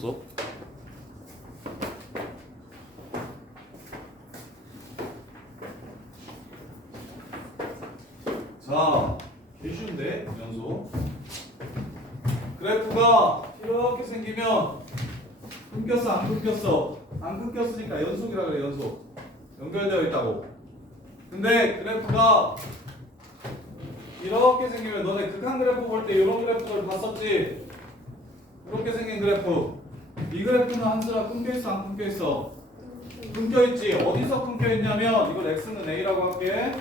썼어? 자, 개 쉬운데 연속. 그래프가 이렇게 생기면 끊겼어 안 끊겼어? 안 끊겼으니까 연속이라 그래. 연속 연결되어 있다고. 근데 그래프가 이렇게 생기면 너네 극한 그래프 볼 때 이런 그래프를 봤었지? 이렇게 생긴 그래프. 이 그래프는 한스라 끊겨있어 안 끊겨있어? 끊겨있지. 어디서 끊겨있냐면 이걸 x는 a라고 할게.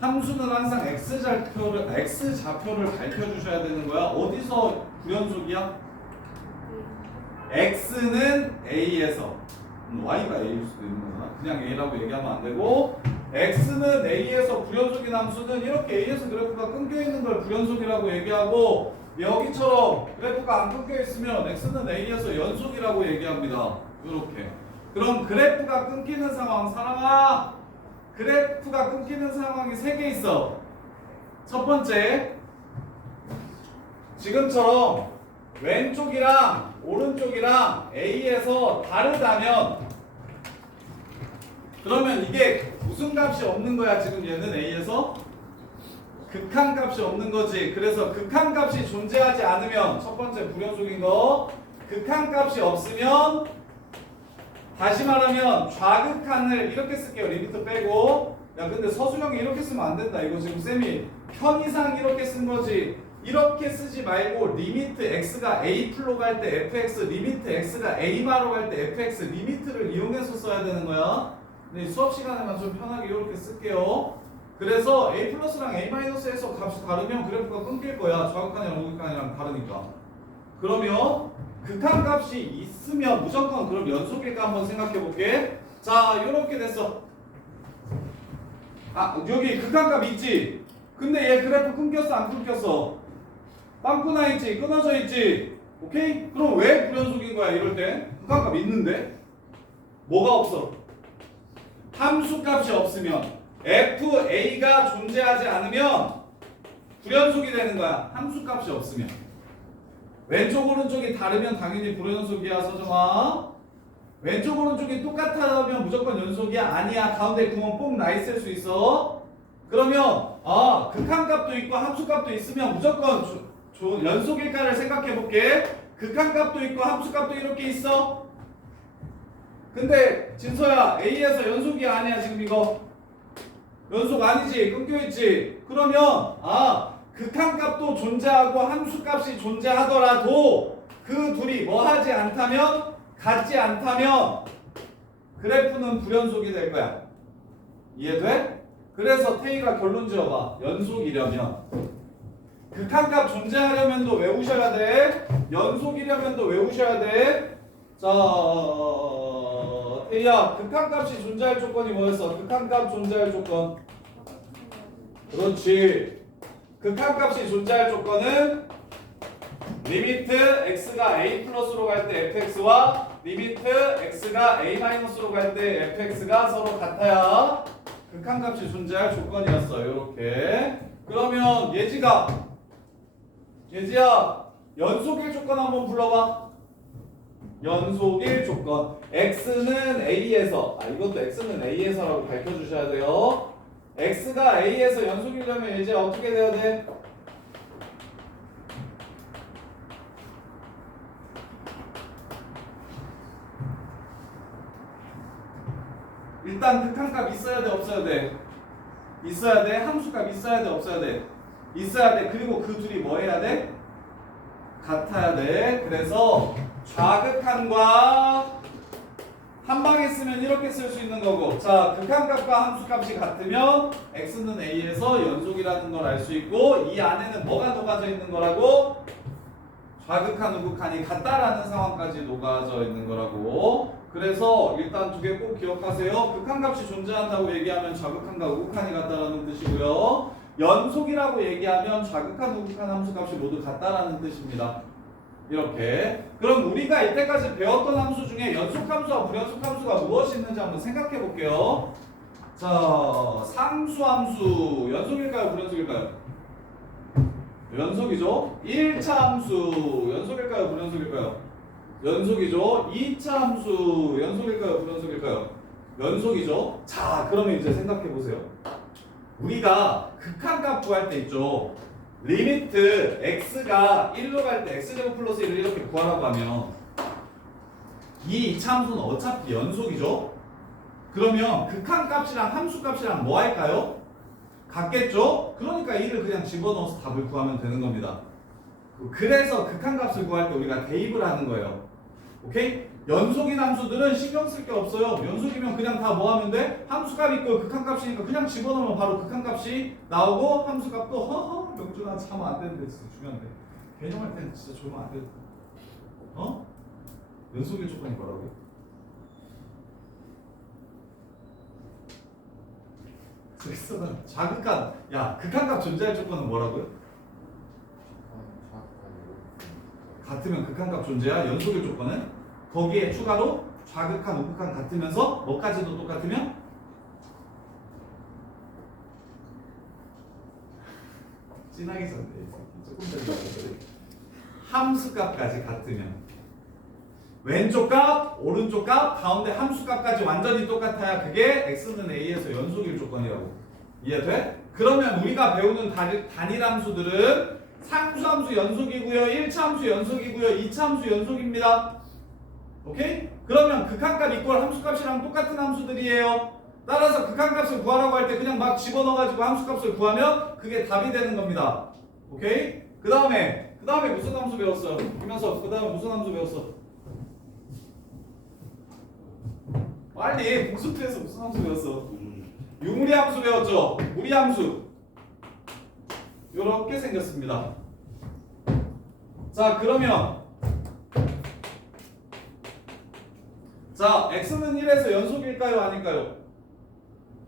함수는 항상 x좌표를 밝혀주셔야 되는 거야. 어디서 불연속이야? x는 a에서 y가 a일 수도 있는 거잖아. 그냥 a라고 얘기하면 안 되고 x는 a에서 불연속인 함수는 이렇게 a에서 그래프가 끊겨있는 걸 불연속이라고 얘기하고 여기처럼 그래프가 안 끊겨있으면 x는 a에서 연속이라고 얘기합니다. 이렇게. 그럼 그래프가 끊기는 상황 사랑아, 그래프가 끊기는 상황이 3개 있어. 첫 번째, 지금처럼 왼쪽이랑 오른쪽이랑 A에서 다르다면 그러면 이게 무슨 값이 없는 거야? 지금 얘는 A에서 극한값이 없는 거지. 그래서 극한값이 존재하지 않으면 첫 번째 불연속인 거, 극한값이 없으면 다시 말하면 좌극한을 이렇게 쓸게요. 리미트 빼고. 야 근데 서술형이 이렇게 쓰면 안 된다. 이거 지금 쌤이 편의상 이렇게 쓴 거지. 이렇게 쓰지 말고 리미트 x가 a 플로 갈 때 fx, 리미트 x가 a 마로 갈 때 fx 리미트를 이용해서 써야 되는 거야. 근데 수업 시간에만 좀 편하게 이렇게 쓸게요. 그래서 a 플러스랑 a 마이너스에서 값이 다르면 그래프가 끊길 거야. 좌극한이랑 우극한이랑 다르니까. 그러면 극한값이 있으면 무조건 그럼 연속일까 한번 생각해 볼게. 자, 요렇게 됐어. 아, 여기 극한값 있지? 근데 얘 그래프 끊겼어 안 끊겼어? 빵꾸 나 있지? 끊어져 있지? 오케이? 그럼 왜 불연속인 거야 이럴 때? 극한값 있는데? 뭐가 없어? 함수값이 없으면 FA가 존재하지 않으면 불연속이 되는 거야. 함수값이 없으면. 왼쪽 오른쪽이 다르면 당연히 불연속이야. 서정아. 왼쪽 오른쪽이 똑같다면 무조건 연속이야? 아니야. 가운데 구멍 뽕 나 있을 수 있어. 그러면 극한값도 있고 함수값도 있으면 무조건 연속일까를 생각해 볼게. 극한값도 있고 함수값도 이렇게 있어. 근데 진서야 A에서 연속이 아니야. 지금 이거 연속 아니지. 끊겨있지. 그러면 극한값도 존재하고 함수값이 존재하더라도 그 둘이 뭐하지 않다면, 같지 않다면 그래프는 불연속이 될 거야. 이해돼? 그래서 태희가 결론 지어봐. 연속이려면 극한값 존재하려면도 외우셔야 돼. 연속이려면도 외우셔야 돼. 자, 태희야 극한값이 존재할 조건이 뭐였어? 극한값 존재할 조건. 그렇지. 극한값이 존재할 조건은 리미트 x가 a 플러스로 갈 때 fx와 리미트 x가 a 마이너스로 갈 때 fx가 서로 같아야 극한값이 존재할 조건이었어. 이렇게. 그러면 예지야 연속일 조건 한번 불러봐. 연속일 조건. x는 a에서 이것도 x는 a에서라고 밝혀주셔야 돼요. x가 a에서 연속이려면 이제 어떻게 돼야 돼? 일단 극한값 있어야 돼 없어야 돼? 있어야 돼. 함수값 있어야 돼 없어야 돼? 있어야 돼. 그리고 그 둘이 뭐 해야 돼? 같아야 돼. 그래서 좌극한과 한 방에 쓰면 이렇게 쓸 수 있는 거고. 자, 극한값과 함수값이 같으면 x는 a에서 연속이라는 걸 알 수 있고 이 안에는 뭐가 녹아져 있는 거라고? 좌극한, 우극한이 같다라는 상황까지 녹아져 있는 거라고. 그래서 일단 두 개 꼭 기억하세요. 극한값이 존재한다고 얘기하면 좌극한과 우극한이 같다라는 뜻이고요. 연속이라고 얘기하면 좌극한, 우극한 함수값이 모두 같다라는 뜻입니다. 이렇게. 그럼 우리가 이때까지 배웠던 함수 중에 연속함수와 불연속함수가 무엇이 있는지 한번 생각해 볼게요. 자, 상수함수 연속일까요? 불연속일까요? 연속이죠. 1차 함수 연속일까요? 불연속일까요? 연속이죠. 2차 함수 연속일까요? 불연속일까요? 연속이죠. 자, 그러면 이제 생각해 보세요. 우리가 극한값 구할 때 있죠. 리미트 x가 1로 갈 때 x제곱 플러스 1을 이렇게 구하라고 하면 이 2차 함수는 어차피 연속이죠. 그러면 극한값이랑 함수값이랑 뭐 할까요? 같겠죠? 그러니까 1을 그냥 집어넣어서 답을 구하면 되는 겁니다. 그래서 극한값을 구할 때 우리가 대입을 하는 거예요. 오케이? 연속인 함수들은 신경 쓸 게 없어요. 연속이면 그냥 다 뭐 하면 돼? 함수값 있고 극한값이니까 그냥 집어넣으면 바로 극한값이 나오고 함수값도 허허 명준아 참 안 되는데 진짜 중요한데 개념할 때는 진짜 조금 안 돼. 어? 연속일 조건이 뭐라고요? 자극한 야 극한값 존재할 조건은 뭐라고요? 같으면 극한값 존재야. 연속일 조건은 거기에 추가로 좌극한 우극한 같으면서 뭐까지도 똑같으면 진하게 썼네. 조금 더 함수값까지 같으면 왼쪽 값, 오른쪽 값, 가운데 함수값까지 완전히 똑같아야 그게 x는 a에서 연속일 조건이라고. 이해돼? 그러면 우리가 배우는 단일함수들은 상수함수 연속이고요, 1차 함수 연속이고요, 2차 함수 연속입니다. 오케이? 그러면 극한값 이꼴 함수값이랑 똑같은 함수들이에요. 따라서 극한값을 구하라고 할 때 그냥 막 집어넣어가지고 함수값을 구하면 그게 답이 되는 겁니다. 오케이? 그 다음에 무슨 함수 배웠어? 김현석, 그 다음에 무슨 함수 배웠어? 빨리 공수표에서 무슨 함수 배웠어? 유무리 함수 배웠죠? 무리 함수. 요렇게 생겼습니다. 자, 그러면 자, x는 1에서 연속일까요? 아닐까요?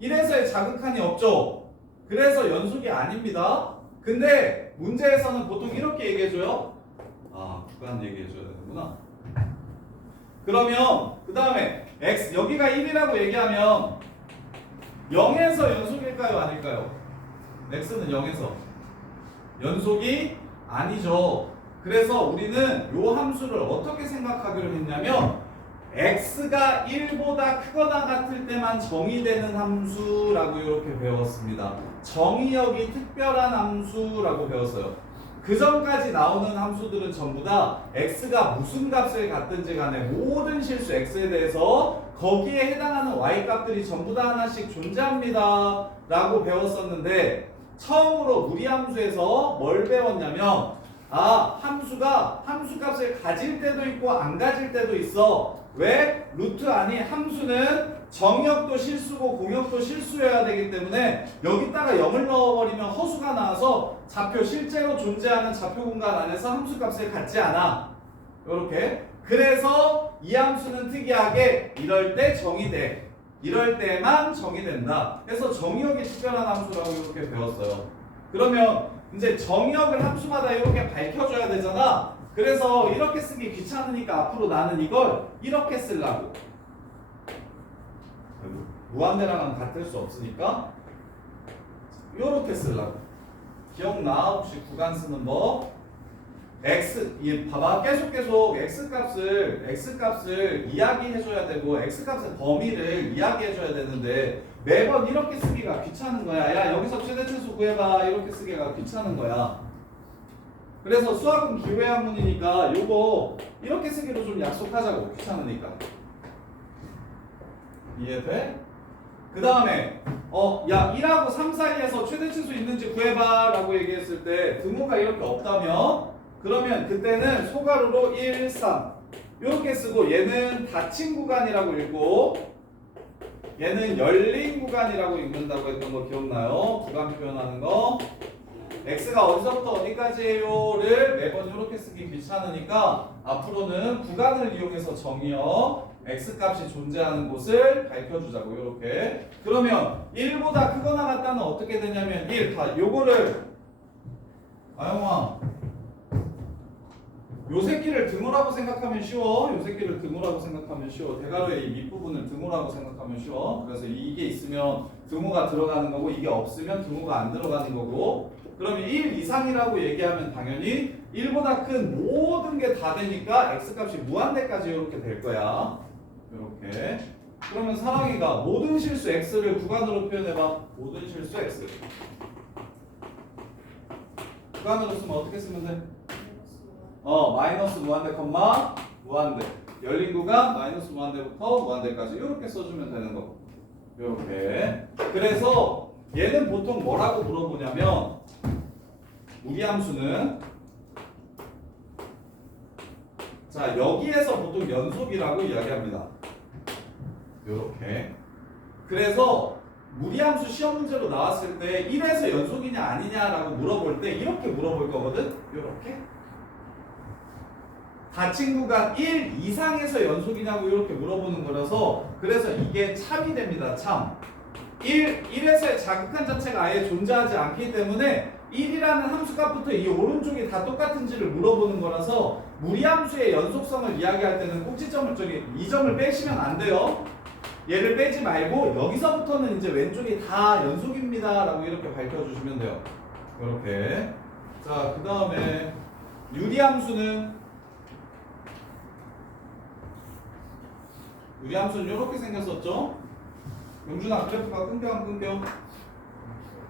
1에서의 자극한이 없죠? 그래서 연속이 아닙니다. 근데 문제에서는 보통 이렇게 얘기해줘요. 아, 구간 얘기해줘야 되는구나. 그러면 그 다음에 x 여기가 1이라고 얘기하면 0에서 연속일까요? 아닐까요? x는 0에서 연속이 아니죠. 그래서 우리는 요 함수를 어떻게 생각하기로 했냐면 x가 1보다 크거나 같을 때만 정의되는 함수라고 이렇게 배웠습니다. 정의역이 특별한 함수라고 배웠어요. 그 전까지 나오는 함수들은 전부 다 x가 무슨 값을 갖든지 간에 모든 실수 x에 대해서 거기에 해당하는 y 값들이 전부 다 하나씩 존재합니다 라고 배웠었는데, 처음으로 무리함수에서 뭘 배웠냐면 함수가 함수값을 가질 때도 있고 안 가질 때도 있어. 왜? 루트 안이 함수는 정역도 실수고 공역도 실수여야 되기 때문에 여기다가 0을 넣어버리면 허수가 나와서 좌표 실제로 존재하는 좌표 공간 안에서 함수값을 갖지 않아. 이렇게. 그래서 이 함수는 특이하게 이럴 때 정의돼. 이럴 때만 정의된다. 그래서 정의역이 특별한 함수라고 이렇게 배웠어요. 그러면 이제 정의역을 함수마다 이렇게 밝혀줘야 되잖아. 그래서 이렇게 쓰기 귀찮으니까 앞으로 나는 이걸 이렇게 쓰려고. 무한대랑은 같을 수 없으니까 이렇게 쓰려고. 기억나? 혹시 구간 쓰는 법? 봐봐. 계속 x값을 이야기해줘야 되고 x값의 범위를 이야기해줘야 되는데 매번 이렇게 쓰기가 귀찮은 거야. 야, 여기서 최대치수 구해봐. 이렇게 쓰기가 귀찮은 거야. 그래서 수학은 기회 학문이니까 요거 이렇게 쓰기로 좀 약속하자고. 귀찮으니까. 이해돼? 그 다음에 야 1하고 3 사이에서 최대치수 있는지 구해봐 라고 얘기했을 때 등호가 이렇게 없다면 그러면 그때는 소가로로 1, 3 이렇게 쓰고, 얘는 닫힌 구간이라고 읽고 얘는 열린 구간이라고 읽는다고 했던 거 기억나요? 구간 표현하는 거. x가 어디서부터 어디까지예요를 매번 이렇게 쓰기 귀찮으니까 앞으로는 구간을 이용해서 정의어 x값이 존재하는 곳을 밝혀주자고. 이렇게. 그러면 1보다 크거나 같다는 어떻게 되냐면 1 다 요거를 아영아 요 새끼를 등호라고 생각하면 쉬워. 요 새끼를 등호라고 생각하면 쉬워. 대괄호의 이 밑부분을 등호라고 생각하면 쉬워. 그래서 이게 있으면 등호가 들어가는 거고 이게 없으면 등호가 안 들어가는 거고. 그러면 1 이상이라고 얘기하면 당연히 1보다 큰 모든 게 다 되니까 x값이 무한대까지 이렇게 될 거야. 이렇게. 그러면 사랑이가 모든 실수 x를 구간으로 표현해봐. 모든 실수 x. 구간으로 쓰면 어떻게 쓰면 돼? 마이너스 무한대 컴마 무한대. 열린 구간 마이너스 무한대부터 무한대까지 이렇게 써주면 되는 거. 이렇게. 그래서 얘는 보통 뭐라고 물어보냐면 무리함수는 자 여기에서 보통 연속이라고 이야기합니다. 이렇게. 그래서 무리함수 시험 문제로 나왔을 때 1에서 연속이냐 아니냐라고 물어볼 때 이렇게 물어볼 거거든. 이렇게. 닫힌 구간 1 이상에서 연속이냐고 이렇게 물어보는 거라서 그래서 이게 참이 됩니다. 참. 1에서의 자극한 자체가 아예 존재하지 않기 때문에 1이라는 함수값부터 이 오른쪽이 다 똑같은지를 물어보는 거라서 무리함수의 연속성을 이야기할 때는 꼭지점을 이 점을 빼시면 안 돼요. 얘를 빼지 말고 여기서부터는 이제 왼쪽이 다 연속입니다 라고 이렇게 밝혀주시면 돼요. 이렇게. 자, 그 다음에 유리함수는 이렇게 생겼었죠? 용준아 그래프가 끊겨 안 끊겨?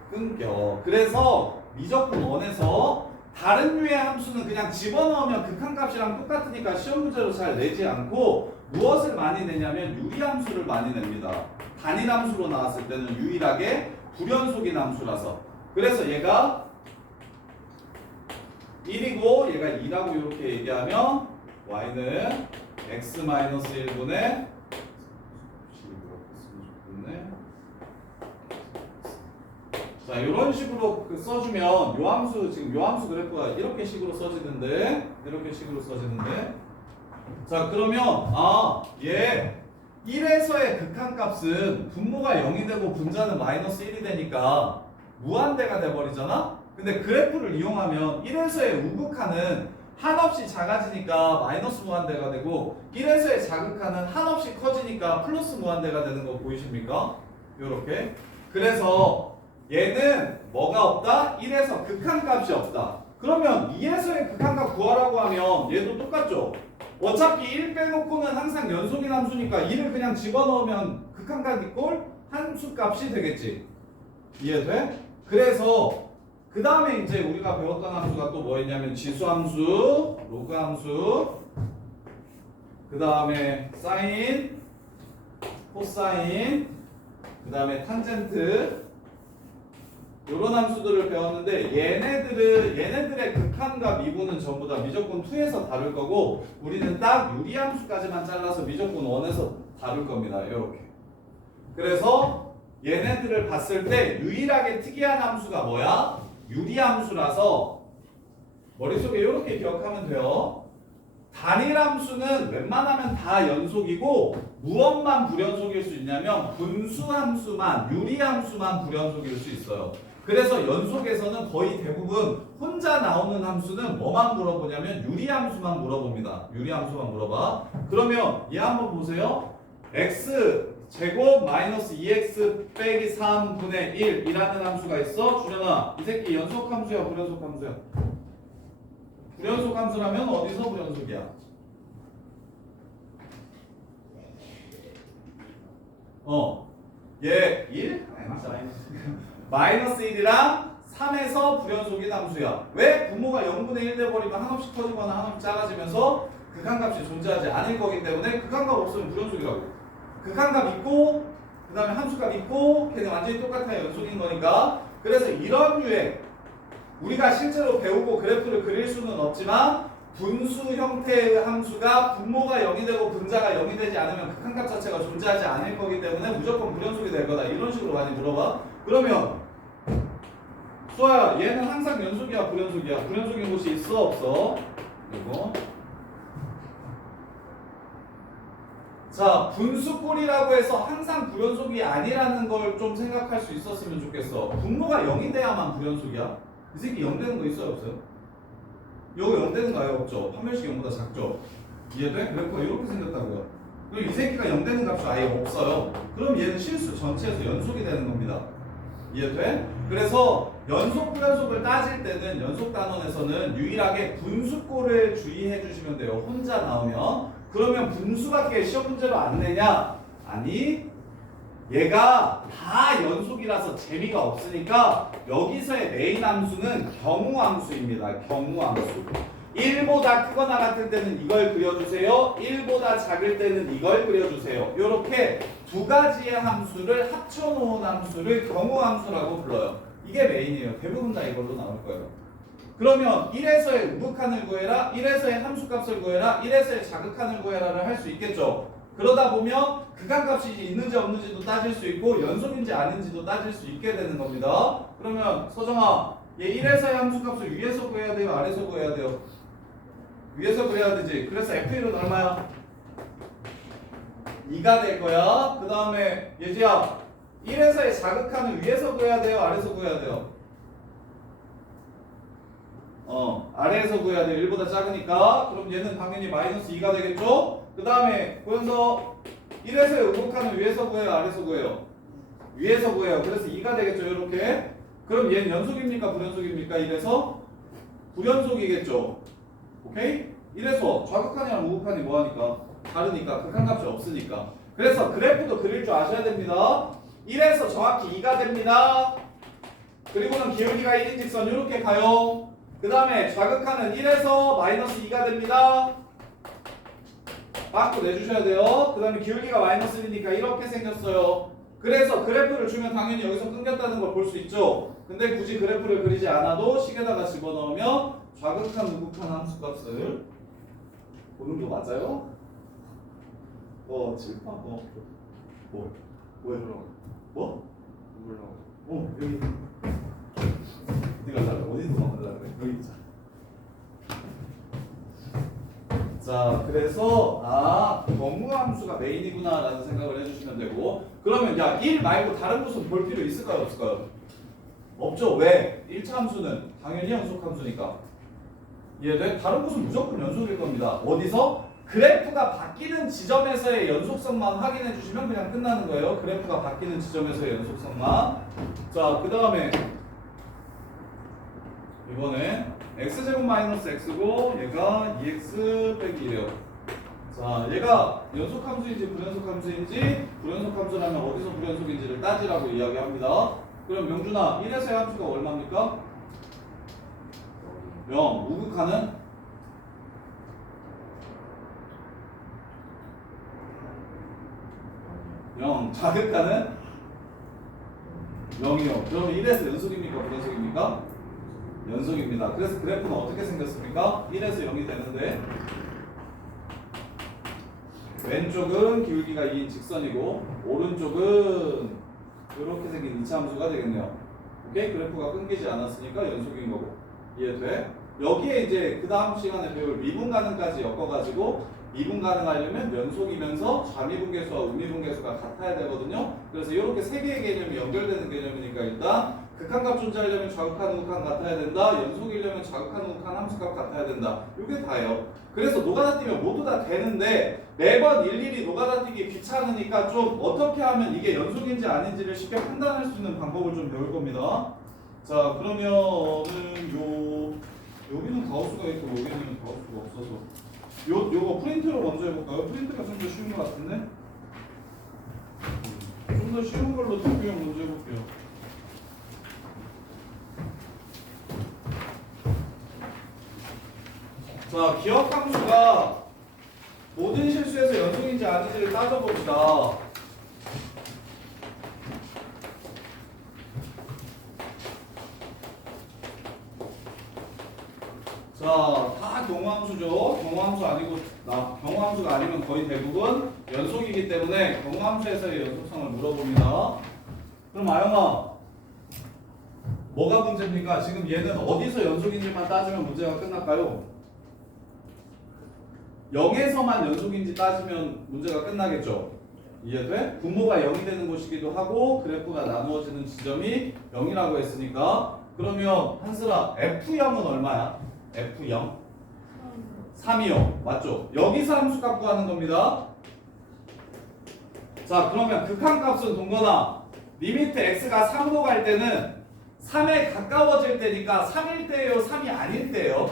끊겨. 그래서 미적분 원에서 다른 유의 함수는 그냥 집어넣으면 극한값이랑 똑같으니까 시험 문제로 잘 내지 않고 무엇을 많이 내냐면 유리함수를 많이 냅니다. 단일함수로 나왔을 때는 유일하게 불연속인 함수라서. 그래서 얘가 1이고 얘가 2라고 이렇게 얘기하면 y는 x-1분의 자, 이런 식으로 써주면 요 함수 지금 요 함수 그래프가 이렇게 식으로 써지는데 자 그러면 얘 1에서의 극한값은 분모가 0이 되고 분자는 마이너스 1이 되니까 무한대가 돼버리잖아. 근데 그래프를 이용하면 1에서의 우극한은 한없이 작아지니까 마이너스 무한대가 되고 1에서의 자극한은 한없이 커지니까 플러스 무한대가 되는 거 보이십니까? 요렇게. 그래서 얘는 뭐가 없다? 1에서 극한값이 없다. 그러면 2에서의 극한값 구하라고 하면 얘도 똑같죠? 어차피 1 빼놓고는 항상 연속인 함수니까 2를 그냥 집어넣으면 극한값 이꼴 함수값이 되겠지. 이해돼? 그래서 그 다음에 이제 우리가 배웠던 함수가 또 뭐였냐면 지수함수, 로그함수, 그 다음에 사인, 코사인, 그 다음에 탄젠트 이런 함수들을 배웠는데 얘네들의 극한과 미분은 전부 다 미적분 2에서 다룰 거고 우리는 딱 유리함수까지만 잘라서 미적분 1에서 다룰 겁니다. 이렇게. 그래서 얘네들을 봤을 때 유일하게 특이한 함수가 뭐야? 유리함수라서 머릿속에 이렇게 기억하면 돼요. 단일함수는 웬만하면 다 연속이고 무엇만 불연속일 수 있냐면 분수함수만 유리함수만 불연속일 수 있어요. 그래서 연속에서는 거의 대부분 혼자 나오는 함수는 뭐만 물어보냐면 유리함수만 물어봅니다. 유리함수만 물어봐. 그러면 얘 한번 보세요. x 제곱 마이너스 2x 빼기 3분의 1이라는 함수가 있어. 주련아 이 새끼 연속함수야 불연속함수야? 불연속함수라면 어디서 불연속이야? 얘 1? 마이너스 1이랑 3에서 불연속인 함수야. 왜? 분모가 0분의 1 돼버리면 한없이 커지거나 한없이 작아지면서 극한값이 존재하지 않을 거기 때문에 극한값 없으면 불연속이라고. 극한값 있고 그 다음에 함수값 있고 걔네 완전히 똑같아요. 연속인 거니까. 그래서 이런 류의 우리가 실제로 배우고 그래프를 그릴 수는 없지만 분수 형태의 함수가 분모가 0이 되고 분자가 0이 되지 않으면 극한값 자체가 존재하지 않을 거기 때문에 무조건 불연속이 될 거다. 이런 식으로 많이 물어봐. 그러면 수아야 얘는 항상 연속이야 불연속이야? 불연속인 곳이 있어 없어? 그리고 자 분수꼴이라고 해서 항상 불연속이 아니라는 걸 좀 생각할 수 있었으면 좋겠어. 분모가 0이 돼야만 불연속이야? 이 새끼 0 되는 거 있어요 없어요? 요거 0 되는가요? 없죠. 판별식 0보다 작죠. 이해돼? 그래프가 이렇게 생겼다고요. 그리고 이 새끼가 0 되는 값이 아예 없어요. 그럼 얘는 실수 전체에서 연속이 되는 겁니다. 이해돼? 그래서 연속 불연속을 따질 때는 연속 단원에서는 유일하게 분수꼴을 주의해 주시면 돼요. 혼자 나오면. 그러면 분수밖에 시험 문제로 안 내냐? 아니, 얘가 다 연속이라서 재미가 없으니까 여기서의 메인 함수는 경우함수입니다. 경우함수. 1보다 크거나 같을 때는 이걸 그려주세요. 1보다 작을 때는 이걸 그려주세요. 이렇게 두 가지의 함수를 합쳐놓은 함수를 경우함수라고 불러요. 이게 메인이에요. 대부분 다 이걸로 나올 거예요. 그러면 1에서의 우극한을 구해라, 1에서의 함수값을 구해라, 1에서의 자극한을 구해라를 할 수 있겠죠. 그러다 보면 극한값이 있는지 없는지도 따질 수 있고 연속인지 아닌지도 따질 수 있게 되는 겁니다. 그러면 서정아, 얘 1에서의 함수값을 위에서 구해야 돼요? 아래에서 구해야 돼요? 위에서 그려야 되지. 그래서 F1은 얼마야? 2가 될 거야. 그 다음에 예지야, 1에서의 자극한을 위에서 구해야 돼요? 아래에서 구해야 돼요? 아래에서 구해야 돼요. 1보다 작으니까. 그럼 얘는 당연히 마이너스 2가 되겠죠? 그 다음에 보면서 1에서의 우극한을 위에서 구해요? 아래에서 구해요? 위에서 구해요. 그래서 2가 되겠죠? 이렇게. 그럼 얘는 연속입니까? 불연속입니까? 1에서? 불연속이겠죠? 오케이? 이래서 좌극한이랑 우극한이 뭐하니까? 다르니까 극한값이 없으니까. 그래서 그래프도 그릴 줄 아셔야 됩니다. 1에서 정확히 2가 됩니다. 그리고는 기울기가 1인 직선 이렇게 가요. 그 다음에 좌극한은 1에서 마이너스 2가 됩니다. 맞고 내주셔야 돼요. 그 다음에 기울기가 마이너스 1이니까 이렇게 생겼어요. 그래서 그래프를 주면 당연히 여기서 끊겼다는 걸 볼 수 있죠. 근데 굳이 그래프를 그리지 않아도 식에다가 집어넣으면 좌극한, 우극한 함수값을 보는 거 맞아요? 칠판 뭐? 뭐? 여기 어디가 달라? 어디서 만들라 그래? 여기 있자. 자, 그래서 경우함수가 메인이구나라는 생각을 해주시면 되고, 그러면 야, 1 말고 다른 것은 볼 필요 있을까요? 없을까요? 없죠. 왜? 1차 함수는 당연히 연속함수니까. 이해돼? 다른 것은 무조건 연속일 겁니다. 어디서? 그래프가 바뀌는 지점에서의 연속성만 확인해 주시면 그냥 끝나는 거예요. 그래프가 바뀌는 지점에서의 연속성만. 자, 그 다음에 이번에 x제곱 마이너스 x고 얘가 2x 빼기 1이에요. 자, 얘가 연속함수인지 불연속함수인지, 불연속함수라면 어디서 불연속인지를 따지라고 이야기합니다. 그럼 명준아, 1에서의 함수가 얼마입니까? 0. 우극한은? 0. 자극한은? 0이요. 그러면 1에서 연속입니까? 불연속입니까? 연속입니다. 그래서 그래프는 어떻게 생겼습니까? 1에서 0이 되는데 왼쪽은 기울기가 2인 직선이고 오른쪽은 이렇게 생긴 2차 함수가 되겠네요. 오케이? 그래프가 끊기지 않았으니까 연속인 거고. 이해돼? 여기에 이제 그 다음 시간에 배울 미분 가능까지 엮어가지고 미분 가능하려면 연속이면서 좌미분계수와 우미분계수가 같아야 되거든요. 그래서 이렇게 세 개의 개념이 연결되는 개념이니까 일단 극한값 존재하려면 좌극한, 우극한 같아야 된다. 연속이려면 좌극한, 우극한 함수값 같아야 된다. 이게 다예요. 그래서 노가다 뛰면 모두 다 되는데 매번 일일이 노가다 뛰기 귀찮으니까 좀 어떻게 하면 이게 연속인지 아닌지를 쉽게 판단할 수 있는 방법을 좀 배울 겁니다. 자, 그러면은 여기는 가우스가 있고 여기는 가우스가 없어서 요거 프린트로 먼저 해볼까요? 프린트가 좀 더 쉬운 것 같은데? 좀 더 쉬운 걸로 덕규형 먼저 해볼게요. 자, 기억 함수가 모든 실수에서 연속인지 아닌지를 따져봅시다. 자, 다 경우함수죠. 경우함수 아니고 경우함수가 아니면 거의 대부분 연속이기 때문에 경우함수에서의 연속성을 물어봅니다. 그럼 아영아, 뭐가 문제입니까? 지금 얘는 어디서 연속인지만 따지면 문제가 끝날까요? 0에서만 연속인지 따지면 문제가 끝나겠죠. 이해돼? 분모가 0이 되는 곳이기도 하고 그래프가 나누어지는 지점이 0이라고 했으니까 그러면 한슬아 F0은 얼마야? F0? 3이요. 맞죠? 여기서 함수값 구하는 겁니다. 자, 그러면 극한값은 동건아 리미트 x가 3으로 갈 때는 3에 가까워질 때니까 3일 때예요? 3이 아닐 때예요?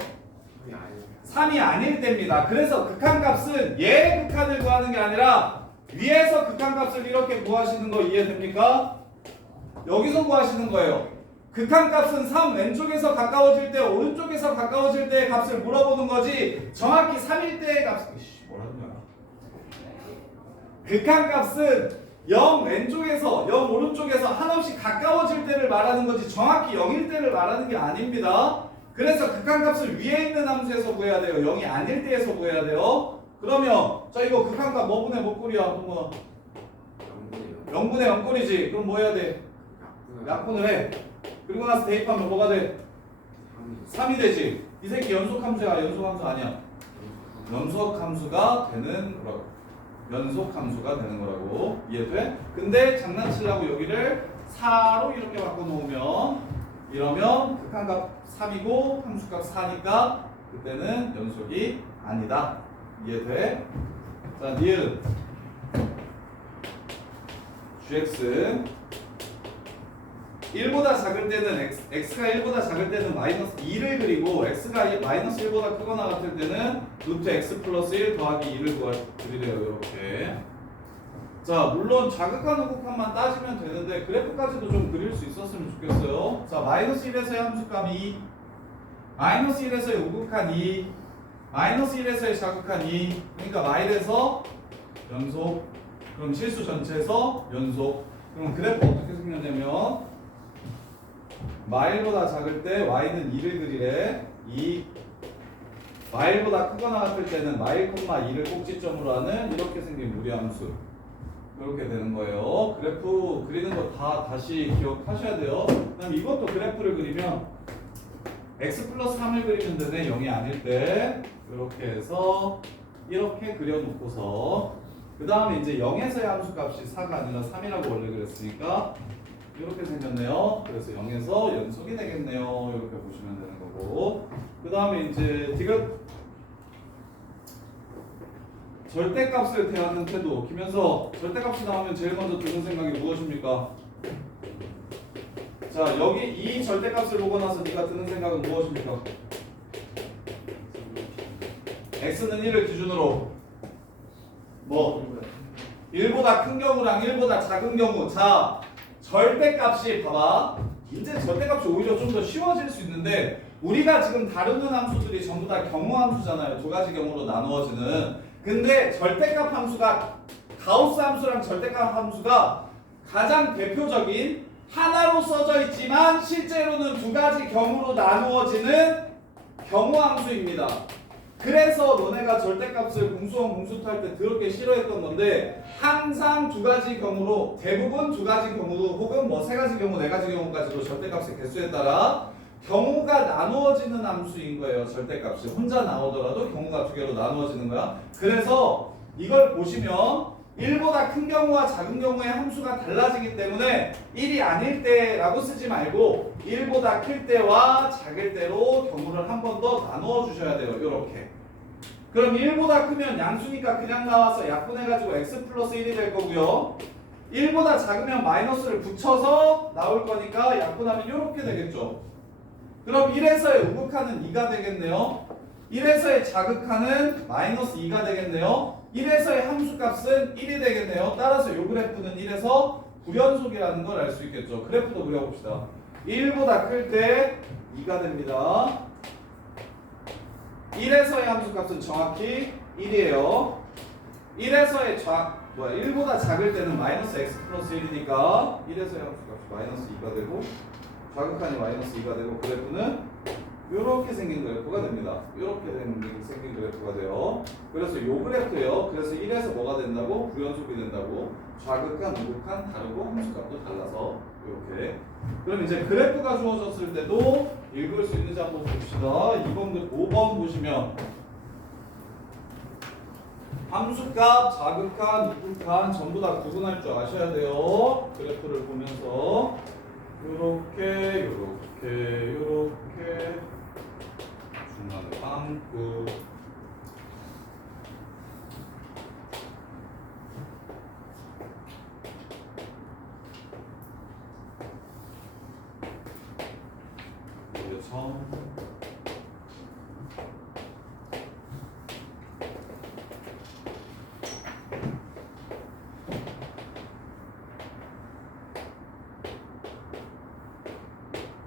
3이 아닐 때입니다. 그래서 극한값은 얘의 극한을 구하는 게 아니라 위에서 극한값을 이렇게 구하시는 거 이해됩니까? 여기서 구하시는 거예요. 극한값은 3 왼쪽에서 가까워질 때 오른쪽에서 가까워질 때의 값을 물어보는 거지 정확히 3일 때의 값 뭐라는 거야? 극한값은 0 왼쪽에서 0 오른쪽에서 한없이 가까워질 때를 말하는 거지 정확히 0일 때를 말하는 게 아닙니다. 그래서 극한값을 위에 있는 함수에서 구해야 돼요. 0이 아닐 때에서 구해야 돼요. 그러면 자 이거 극한값 뭐 분의 뭐 꼴이야? 0분의 0 꼴이지. 그럼 뭐 해야 돼? 약분을 해. 그리고 나서 대입하면 뭐가 돼? 3이 되지. 이 새끼 연속함수야? 연속함수 아니야? 연속함수가 되는 거라고. 연속함수가 되는 거라고. 이해돼? 근데 장난치려고 여기를 4로 이렇게 바꿔놓으면 이러면 극한값 3이고 함수값 4니까 그때는 연속이 아니다. 이해돼? 자, 니은 gx 1보다 작을 때는 x가 1보다 작을 때는 마이너스 2를 그리고 x가 마이너스 1보다 크거나 같을 때는 루트 x 플러스 1 더하기 2를 그리래요. 이렇게. 자, 물론 자극한 우극한만 따지면 되는데 그래프까지도 좀 그릴 수 있었으면 좋겠어요. 자, 마이너스 1에서의 함수값 2, 마이너스 1에서의 우극한 2, 마이너스 1에서의 자극한 2, 그러니까 마일에서 연속, 그럼 실수 전체에서 연속. 그럼 그래프 어떻게 생겼냐면 마일보다 작을 때 y는 2를 그리래. 2 마일보다 크거나 같을 때는 마일, 2를 꼭지점으로 하는 이렇게 생긴 무리함수. 이렇게 되는 거예요. 그래프 그리는 거 다 다시 기억하셔야 돼요. 그다음 이것도 그래프를 그리면 x 플러스 3을 그리면 되네. 0이 아닐 때 이렇게 해서 이렇게 그려놓고서 그 다음에 이제 0에서의 함수값이 4가 아니라 3이라고 원래 그랬으니까 이렇게 생겼네요. 그래서 0에서 연속이 되겠네요. 이렇게 보시면 되는 거고 그 다음에 이제 디귿 절대값을 대하는 태도. 김현서, 절대값이 나오면 제일 먼저 드는 생각이 무엇입니까? 자, 여기 이 절대값을 보고 나서 네가 드는 생각은 무엇입니까? x는 1을 기준으로 뭐 1보다 큰 경우랑 1보다 작은 경우. 자, 절대값이 봐봐. 이제 절대값이 오히려 좀 더 쉬워질 수 있는데 우리가 지금 다루는 함수들이 전부 다 경우 함수잖아요. 두 가지 경우로 나누어지는. 근데 절대값 함수가 가우스 함수랑 절대값 함수가 가장 대표적인 하나로 써져 있지만 실제로는 두 가지 경우로 나누어지는 경우 함수입니다. 그래서 너네가 절대값을 공수원 공수투 할 때 더럽게 싫어했던 건데 항상 두 가지 경우로 대부분 두 가지 경우로 혹은 뭐 세 가지 경우 네 가지 경우까지도 절대값의 개수에 따라 경우가 나누어지는 함수인 거예요. 절대값이 혼자 나오더라도 경우가 두 개로 나누어지는 거야. 그래서 이걸 보시면 1보다 큰 경우와 작은 경우의 함수가 달라지기 때문에 1이 아닐 때라고 쓰지 말고 1보다 클 때와 작을 때로 경우를 한 번 더 나누어 주셔야 돼요. 이렇게. 그럼 1보다 크면 양수니까 그냥 나와서 약분해가지고 x 플러스 1이 될 거고요. 1보다 작으면 마이너스를 붙여서 나올 거니까 약분하면 이렇게 되겠죠. 그럼 1에서의 우극한은 2가 되겠네요. 1에서의 자극한은 마이너스 2가 되겠네요. 1에서의 함수값은 1이 되겠네요. 따라서 이 그래프는 1에서 불연속이라는 걸 알 수 있겠죠. 그래프도 그려봅시다. 1보다 클 때 2가 됩니다. 1에서의 함수값은 정확히 1이에요. 1에서의 1보다 작을 때는 마이너스 x 플러스 1이니까 1에서의 함수값이 마이너스 2가 되고 자극한이 마이너스 2가 되고 그래프는 이렇게 생긴 그래프가 됩니다. 이렇게 생긴 그래프가 돼요. 그래서 이 그래프예요. 그래서 1에서 뭐가 된다고? 불연속이 된다고. 좌극한, 우극한 다르고 함수값도 달라서 이렇게. 그럼 이제 그래프가 주어졌을 때도 읽을 수 있는지 한번 봅시다. 2번, 5번 보시면 함수값, 자극한, 우극한 전부 다 구분할 줄 아셔야 돼요. 그래프를 보면서 요렇게 요렇게 요렇게 중간에 감고 점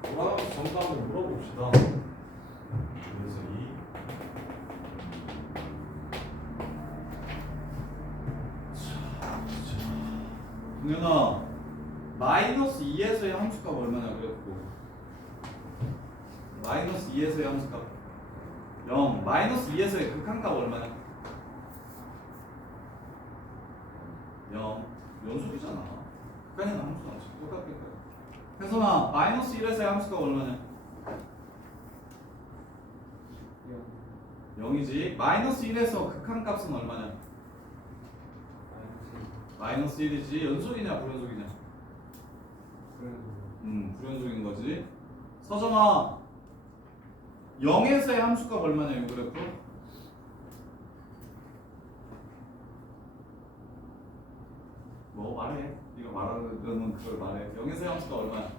돌아가면서 점수 한번 물어봅시다. 그래서 동현아 마이너스 2에서의 함수값 얼마냐 그랬고 마이너스 2에서의 함수값 0 마이너스 2에서의 극한값 얼마냐 0 연속이잖아. 극한이나 함수나 똑같겠다. 혜선아 마이너스 1에서의 함수값 얼마냐 0이지. 마이너스 1에서 극한값은 얼마냐 마이너스 1이지. 연속이냐 불연속이냐 불연속인 거지. 서정아 0에서의 함수값 얼마냐 이 그래프 뭐 말해. 네가 말하는 그걸 말해. 0에서의 함수값 얼마야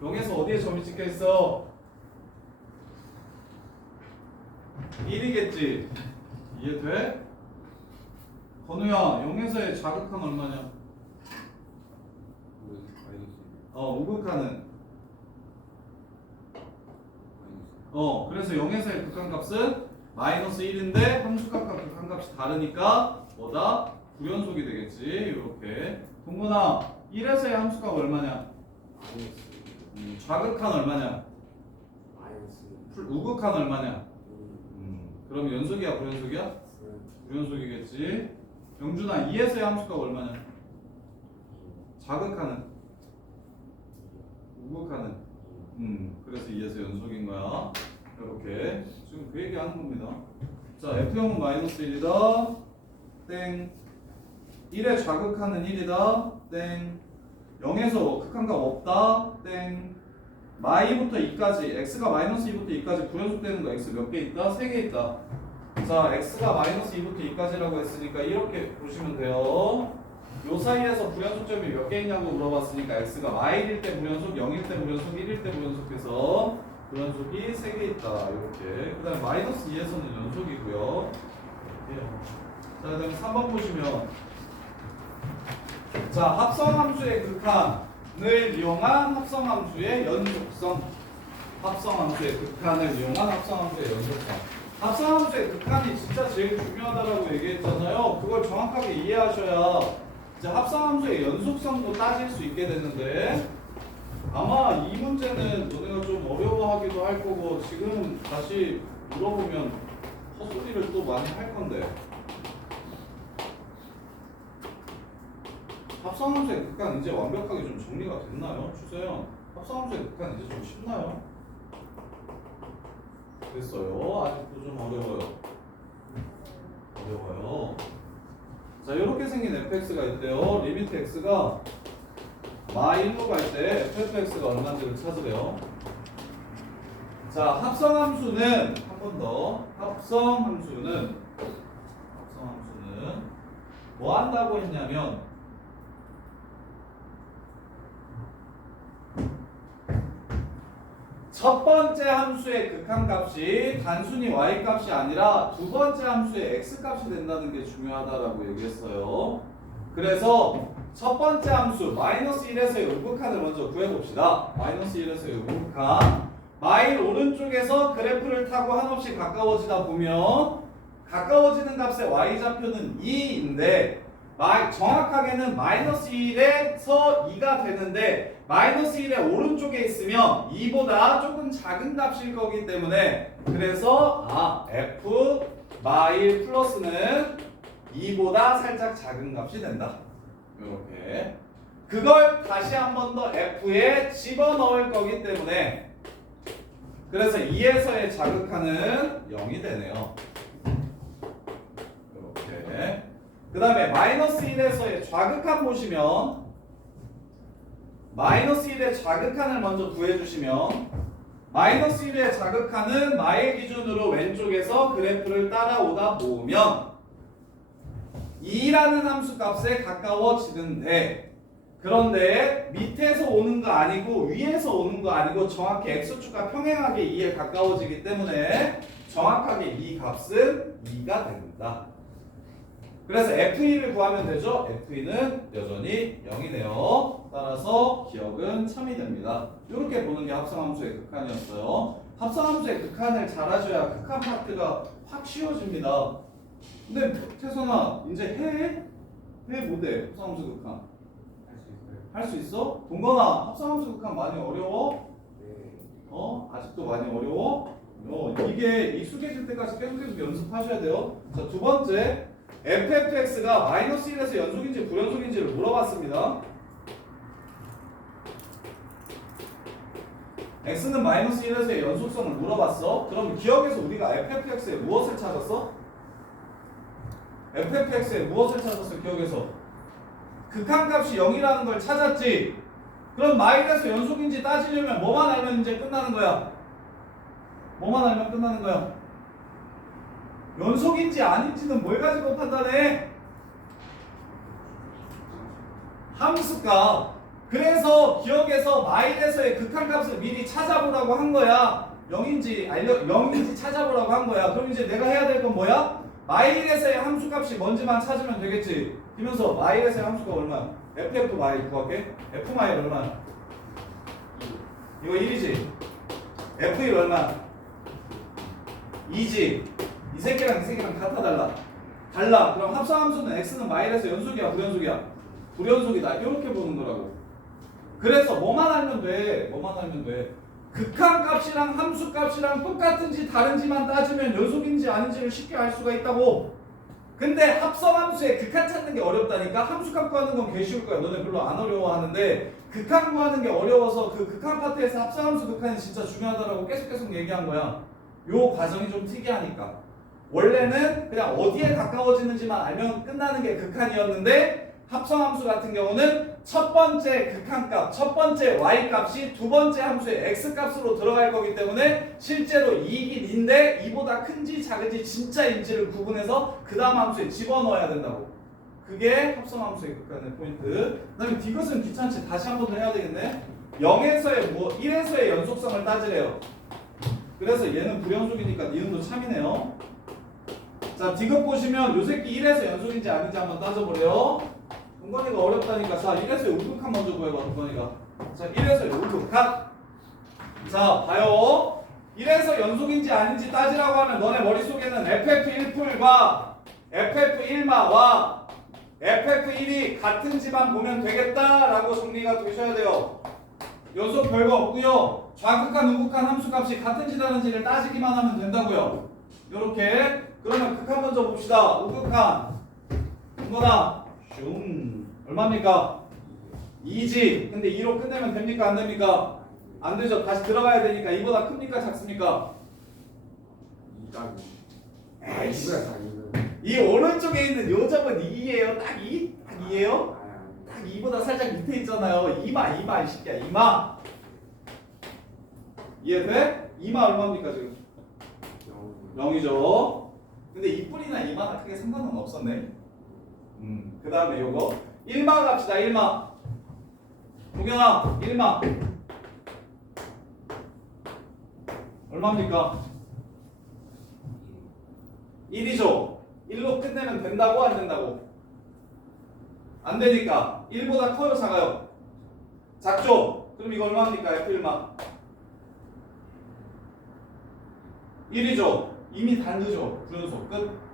0에서 어디에 점이 찍혀 있어 1이겠지. 이해돼? 건우야 0에서의 자극한 얼마냐 우극한은 그래서 0에서의 극한값은 마이너스 1인데 함수값과 극한값이 다르니까 뭐다? 불연속이 되겠지. 이렇게. 동건아 1에서의 함수값 얼마냐 좌극한 얼마냐 우극한 얼마냐 그럼 연속이야 불연속이야? 불연속이겠지. 영준아 2에서의 함수값 얼마냐 자극하는 우극하는 그래서 2에서 연속인 거야. 이렇게 지금 그 얘기 하는 겁니다. 자 F형은 마이너스 1이다 땡 1에 좌극하는 1이다 땡 0에서 극한값 없다 땡 마이부터 2까지 x가 마이너스 2부터 2까지 불연속되는 거 x 몇 개 있다? 3개 있다. 자 x가 마이너스 2부터 2까지라고 했으니까 이렇게 보시면 돼요. 요 사이에서 불연속점이 몇 개 있냐고 물어봤으니까 x가 마일일 때 불연속, 0일 때 불연속, 1일 때 불연속해서 불연속이 3개 있다. 이렇게. 그 다음에 마이너스 2에서는 연속이고요. 자, 그 다음에 3번 보시면 자 합성함수의 극한을 이용한 합성함수의 연속성 합성함수의 극한을 이용한 합성함수의 연속성 합성함수의 극한이 진짜 제일 중요하다라고 얘기했잖아요. 그걸 정확하게 이해하셔야 이제 합성함수의 연속성도 따질 수 있게 되는데 아마 이 문제는 너네가 좀 어려워하기도 할 거고 지금 다시 물어보면 헛소리를 또 많이 할 건데 합성함수의 극한 이제 완벽하게 좀 정리가 됐나요? 주세요. 합성함수의 극한 이제 좀 쉽나요? 됐어요. 아직도 좀 어려워요. 자 이렇게 생긴 fx가 있대요. 리미트 x가 마일로 갈 때 fx가 얼마인지를 찾으래요. 자 합성함수는 한 번 더 합성함수는 뭐 한다고 했냐면 첫 번째 함수의 극한값이 단순히 y값이 아니라 두 번째 함수의 x값이 된다는 게 중요하다라고 얘기했어요. 그래서 첫 번째 함수 마이너스 1에서의 우극한을 먼저 구해봅시다. 마이너스 1에서의 우극한 마일 오른쪽에서 그래프를 타고 한없이 가까워지다 보면 가까워지는 값의 y좌표는 2인데 정확하게는 마이너스 1에서 2가 되는데 마이너스 1의 오른쪽에 있으면 2보다 조금 작은 값일 거기 때문에 그래서 f 마일 플러스는 2보다 살짝 작은 값이 된다. 이렇게 그걸 다시 한 번 더 f에 집어넣을 거기 때문에 그래서 2에서의 자극하는 0이 되네요. 이렇게 그 다음에 마이너스 1에서의 좌극한 보시면 마이너스 1의 자극한을 먼저 구해주시면 마이너스 1의 자극한은 마일 기준으로 왼쪽에서 그래프를 따라오다 보면 2라는 함수 값에 가까워지는데 그런데 밑에서 오는 거 아니고 위에서 오는 거 아니고 정확히 x축과 평행하게 2에 가까워지기 때문에 정확하게 이 값은 2가 됩니다. 그래서 f2를 구하면 되죠. f2는 여전히 0이네요. 따라서 기억은 참이 됩니다. 이렇게 보는 게 합성함수의 극한이었어요. 합성함수의 극한을 잘 하셔야 극한 파트가 확 쉬워집니다. 근데 태선아 이제 해 못해 합성함수 극한 할 수 있어? 동건아 합성함수 극한 많이 어려워? 아직도 많이 어려워? 이게 익숙해질 때까지 계속 연습하셔야 돼요. 자, 두 번째 fx가 마이너스 1에서 연속인지 불연속인지를 물어봤습니다. x는 마이너스 1에서의 연속성을 물어봤어. 그럼 기억에서 우리가 ffx에 무엇을 찾았어? ffx에 무엇을 찾았어? 기억에서 극한값이 0이라는 걸 찾았지. 그럼 마이너스 연속인지 따지려면 뭐만 알면 이제 끝나는 거야? 뭐만 알면 끝나는 거야? 연속인지 아닌지는 뭘 가지고 판단해? 함수값. 그래서 기억에서 마일에서의 극한값을 미리 찾아보라고 한 거야. 0인지 찾아보라고 한 거야. 그럼 이제 내가 해야 될 건 뭐야? 마일에서의 함수값이 뭔지만 찾으면 되겠지. 그러면서 마일에서의 함수가 얼마야? ff 마일 구할게. f 마일 얼마야? 이거 1이지. f1 얼마야? 2지. 이 새끼랑 같아 달라. 그럼 합성함수는 x는 마일에서 연속이야 불연속이야? 불연속이다. 이렇게 보는 거라고. 그래서 뭐만 알면 돼. 극한값이랑 함수값이랑 똑같은지 다른지만 따지면 연속인지 아닌지를 쉽게 알 수가 있다고. 근데 합성함수의 극한 찾는 게 어렵다니까. 함수값 구하는 건 개 쉬울 거야. 너네 별로 안 어려워하는데 극한 구하는 게 어려워서 그 극한 파트에서 합성함수 극한이 진짜 중요하다라고 계속 얘기한 거야. 요 과정이 좀 특이하니까. 원래는 그냥 어디에 가까워지는지만 알면 끝나는 게 극한이었는데 합성함수 같은 경우는 첫 번째 극한값, 첫 번째 y값이 두 번째 함수의 x값으로 들어갈 거기 때문에 실제로 2이긴 인데 이보다 큰지 작은지 진짜인지를 구분해서 그 다음 함수에 집어넣어야 된다고. 그게 합성함수의 극한의 포인트. 그 다음에 디귿은 귀찮지. 다시 한 번 더 해야 되겠네. 0에서의 1에서의 연속성을 따지래요. 그래서 얘는 불연속이니까 니은도 참이네요. 자, 디귿 보시면 요 새끼 1에서 연속인지 아닌지 한번 따져보래요. 동건이가 어렵다니까. 자, 1에서의 우극한 먼저 구해봐. 동건이가. 자, 1에서의 우극한. 자, 봐요. 1에서 연속인지 아닌지 따지라고 하면 너네 머릿속에는 ff1풀과 ff1마와 ff1이 같은지만 보면 되겠다라고 정리가 되셔야 돼요. 연속 별거 없고요. 좌극한 우극한 함수값이 같은지 다른지를 따지기만 하면 된다고요. 요렇게. 그러면 극한 먼저 봅시다. 우극한 동건아 슝 얼마입니까? 2지. 근데 2로 끝내면 됩니까? 안 됩니까? 안 되죠. 다시 들어가야 되니까. 이보다 큽니까? 작습니까? 2가 에이씨. 이 오른쪽에 있는 요 점은 2예요. 딱 2? 딱 2예요? 딱 2보다 살짝 밑에 있잖아요. 2마 이 새끼야. 2마. 이해돼? 2마 얼마입니까 지금? 0이죠. 근데 2뿔이나 2마나 크게 상관은 없었네. 그 다음에 요거 1마 갑시다. 1마. 동현아 1마 얼마입니까? 1이죠. 1로 끝내면 된다고 안 된다고? 안 되니까 1보다 커요 작아요? 작죠? 그럼 이거 얼마입니까? F1마 1이죠. 이미 다르죠. 불연속 끝.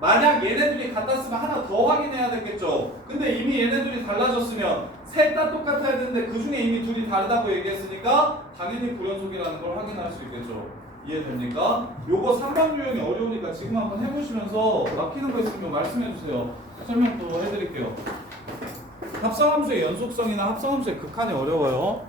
만약 얘네들이 같았으면 하나 더 확인해야 됐겠죠. 근데 이미 얘네들이 달라졌으면 셋 다 똑같아야 되는데 그 중에 이미 둘이 다르다고 얘기했으니까 당연히 불연속이라는 걸 확인할 수 있겠죠. 이해됩니까? 요거 3번 유형이 어려우니까 지금 한번 해보시면서 막히는 거 있으면 말씀해 주세요. 설명 또 해드릴게요. 합성함수의 연속성이나 합성함수의 극한이 어려워요.